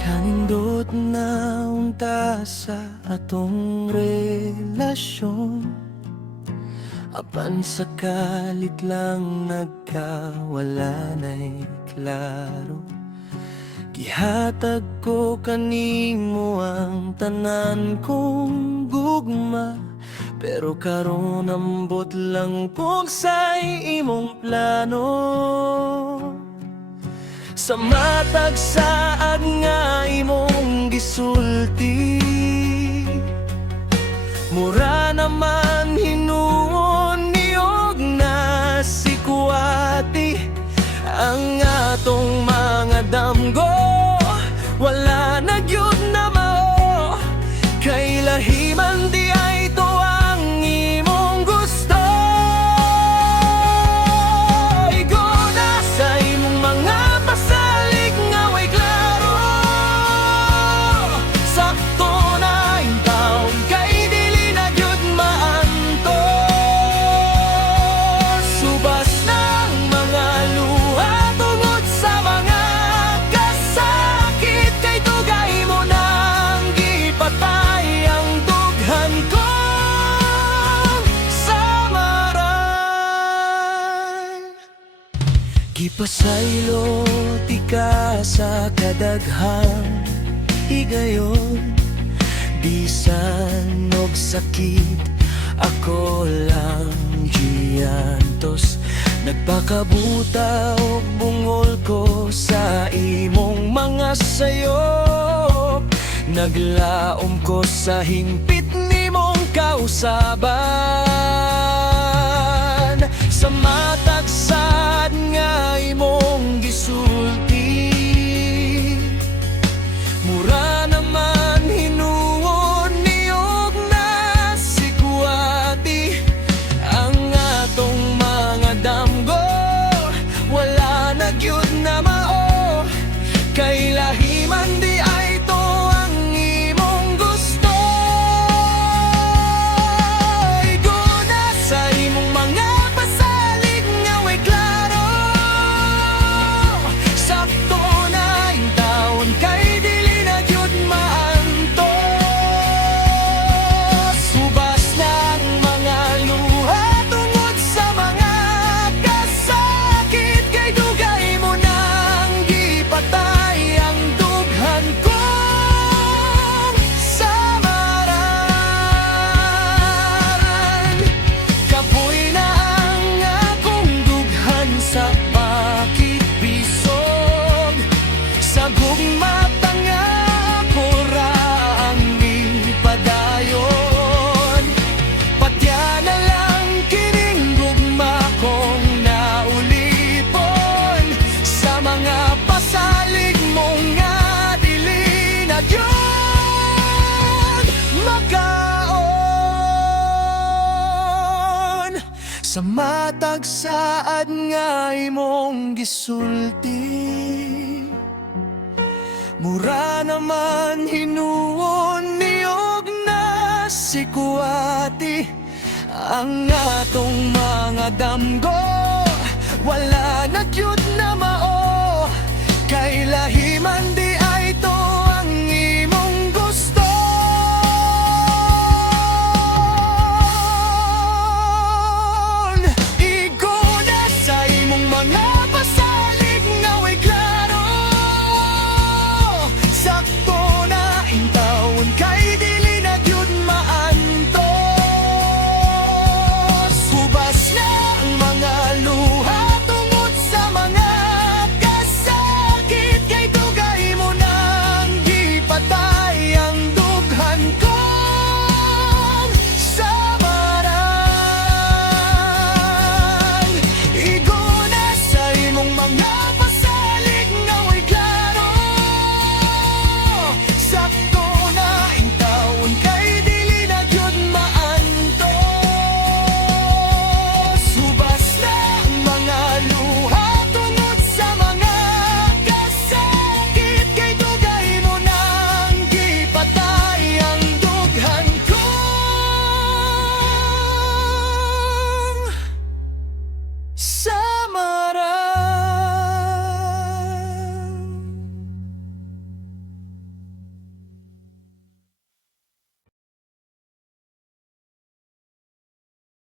Kanindot na unta sa atong relasyon, apan sakalit lang nagkawala na'y klaro. Gihatag ko kanimo ang tanan kong gugma, pero karon ambot lang kung sa'y imong plano. Sa matag saad nga imong gisulti, mura naman hinuon niyog na si kuwati. Ang atong mga damgo wala na gyud na mao, kay lahiman di ay to ang imong gusto. Iguna sa imong mga pasalig nga way klaro, sakto na yung taon kay dili na gyud maanto. Subas ng mga luha tungod sa mga kasakit, kay tugay mo nang gipatay ang dughan ko samaran. Gipasaylo ti ka sa kadaghang higayon, bisan og sakit ako lang giyantos. Nagpakabuta og bungol ko sa imong mga sayop, naglaom ko sa hingpit nimong kausaban. Sa matag saad nga imong gisulti, mura naman hinuon niyog na si kuwati. Ang atong mga damgo wala na gyud na mao, kay lahiman di ay to ang imong gusto. Iguna sa imong mga pasalig nga way klaro, sakto na yung taon kay dili na gyud maanto. Subas ng mga luha tungod sa mga kasakit, kay dugay mo nang gipatay ang dughan kong samaran. Kapoy na ang akong dughan sa pakikbisog, sa gugma pa nga ako ra ang ipadayon. Patya na lang kining gugma kong naulipon, sa mga pasalig mong nga dili na gyud makaon. Sa matag saad nga imong gisulti, mura naman hinuon niyog na si kuwati. Ang atong mga damgo wala na gyud na mao, kay lahiman